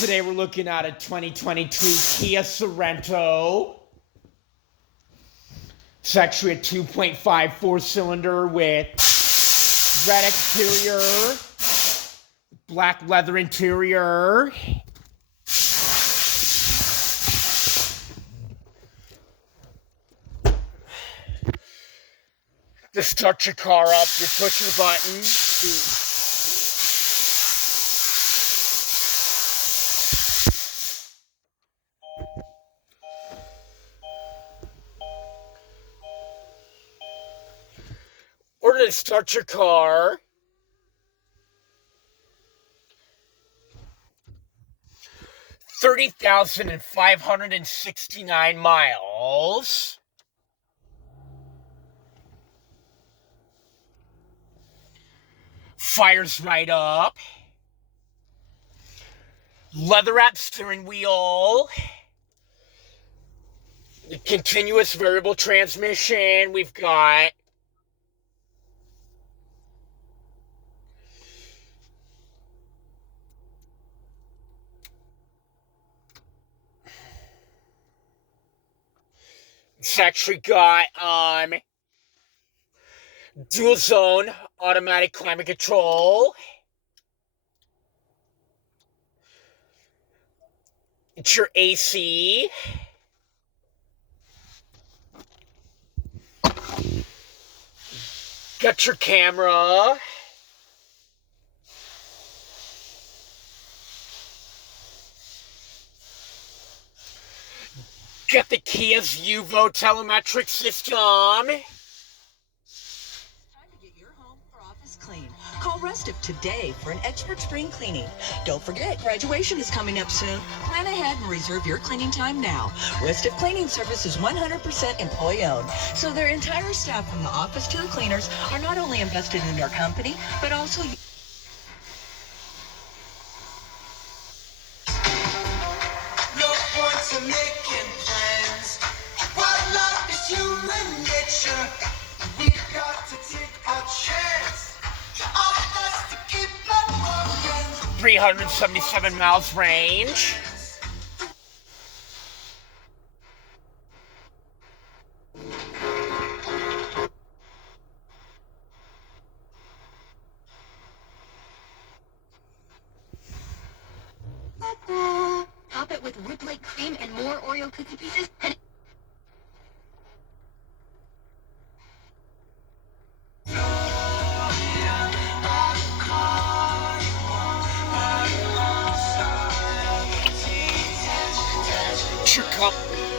Today we're looking at a 2022 Kia Sorento. It's actually a 2.5 4-cylinder with red exterior, black leather interior. To start your car up, you push the button. Or to start your car, 30,569 miles. Fires right up. Leather wrapped steering wheel. The continuous variable transmission. We've got it's actually got dual zone automatic climate control. It's your AC. Got your camera. Got the Kia's UVO telemetric system. Time to get your home or office clean. Call Restif today for an expert spring cleaning. Don't forget, graduation is coming up soon. Plan ahead and reserve your cleaning time now. Restif Cleaning Service is 100% employee-owned, so their entire staff from the office to the cleaners are not only invested in their company, but also... No point in making plans. Wildlife is human nature. We've got to take a chance. All of us to keep it moving. 377 miles range. Top it with whipped light cream and more Oreo cookie pieces. And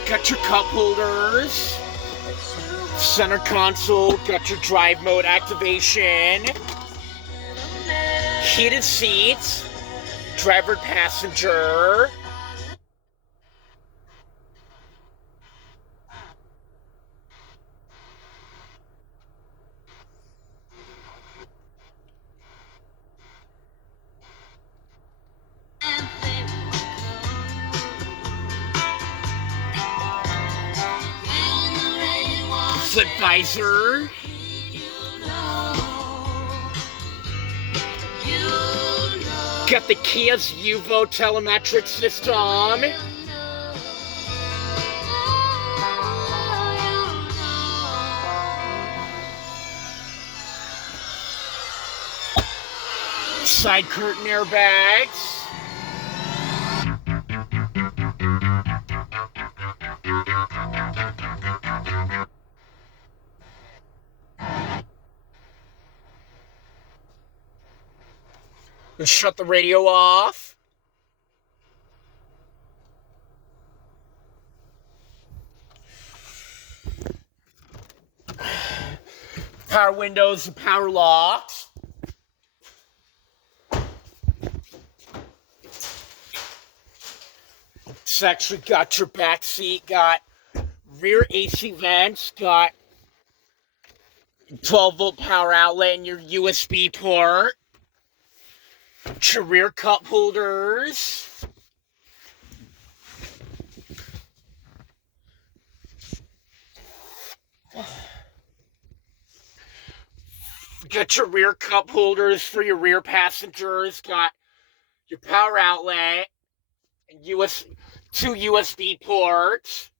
Got your cup holders. Center console. Got your drive mode activation. Heated seats. Driver, passenger. Flip visor. Got the Kia's UVO telemetric system. Side curtain airbags. And shut the radio off. Power windows and power locks. It's actually got your back seat, got rear AC vents, got 12-volt power outlet and your USB port. Your rear cup holders. Got your rear cup holders for your rear passengers. Got your power outlet. US, two USB ports.